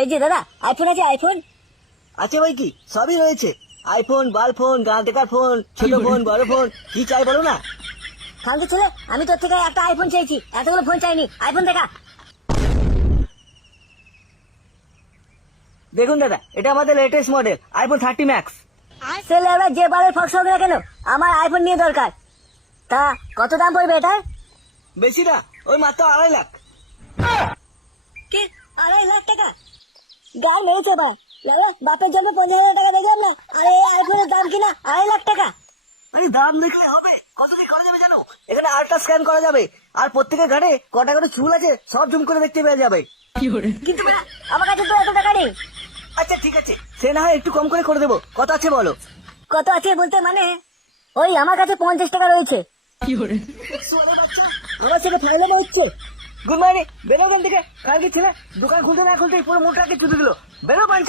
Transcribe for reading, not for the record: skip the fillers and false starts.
এই যে দাদা, আইফোন আছে? আইফোন আছে ভাই, কি সবই রয়েছে। আইফোন, বাল ফোন, গান দেখার ফোন, ছোট ফোন, বড় ফোন, কি চাই বলো না। ফালতু ছেলে, আমি তোর থেকে একটা আইফোন চাইছি, এতগুলো ফোন চাইনি। আইফোন দেখা। দেখুন দাদা, এটা আমাদের লেটেস্ট মডেল আইফোন 30 ম্যাক্স। ছেলে এবার যে বারের ফক্স হোক না কেন, আমার আইফোন নিয়ে দরকার। তা কত দাম পড়বে এটার? বেশি না, ওই মাত্র 2.5 লাখ। কি 2.5 লাখ টাকা? গাল মেরেছে বা বাবা, বাপের জন্য 50,000 টাকা দেখলাম না, আর এই আইফোনের দাম কিনা 2.5 লাখ টাকা। আরে দাম দেখলে হবে, কত কি করা যাবে জানো? এখানে আল্ট্রা স্ক্যান করা যাবে, আর প্রত্যেকের ঘাড়ে কটা করে চুল আছে সব জুম করে দেখতে পেয়ে যাবে। কিন্তু ভাই, আমার কাছে তো এত টাকা নেই। আচ্ছা ঠিক আছে, সে না হয় একটু কম করে দেবো। কত আছে বলো? কত আছে বলতে মানে, ওই আমার কাছে 50 টাকা রয়েছে। আমার সেটা ফাইলাম হচ্ছে। গুড মর্নিং, বেরো ওখান থেকে। কালকে ছেলে দোকান খুলতে না খুলতে পুরো মোটরাকে চুদে দিল। বেরো পাঁচ।